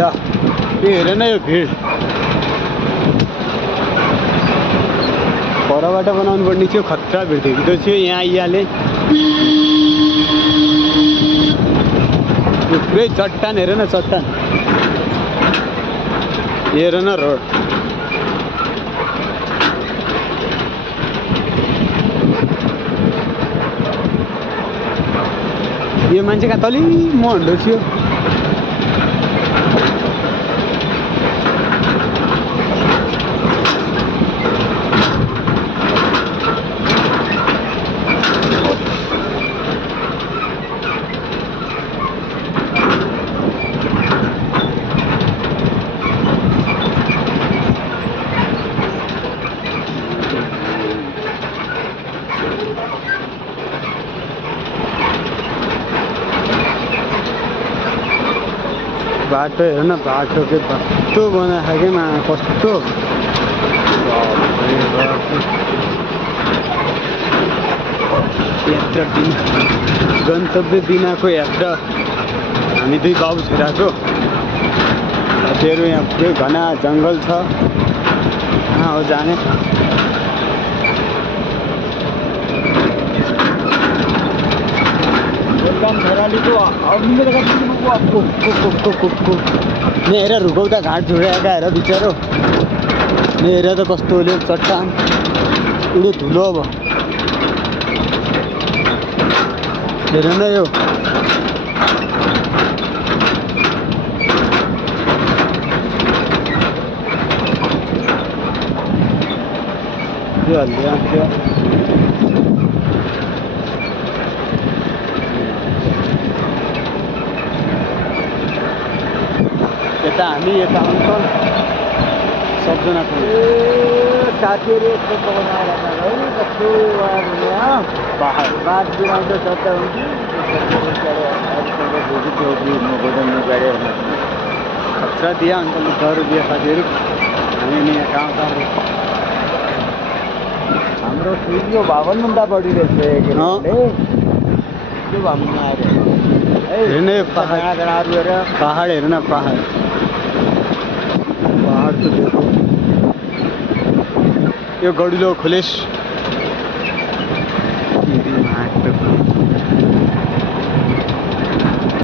ल यो हेर न यो भिड परबाट बनाउनु पर्ने थियो खतरा भिड थियो थियो यहाँ आइहाले यो पुरै चट्टान हेर न चट्टान हेर न रोड यो मान्छे कहाँ तलि म हन्डो थियो बाटो हेर न बाटो के बाटो बनाएकोमा कस्तो यात्रा दिन गन्तव्य दिनको यात्रा हामी दुई बाबु छोराको साथीहरू यहाँ पुरै घना जङ्गल छ कहाँ हो जाने हेर रुकौता घाट झुडाएका हेर बिचारो हेर त कस्तो हो चट्टान उडो धुलो अब हेर न यो यता हामी यता आउँछौँ सबजनाको साथीहरू यस्तो बनाएर है कस्तो पहाड बाघ बिराउँछ चट्टा हुन्छ खतरा दिया अन्त लुगाहरू दिए साथीहरू हामी यहाँ कहाँ कहाँ हाम्रो सूर्य भवनभन्दा बढी रहेछ त्यो भवन आएर हेर्न यो पहाडहरू हेर पहाड हेर्न पहाड पहाड त देखो यो गडिलो खोलेस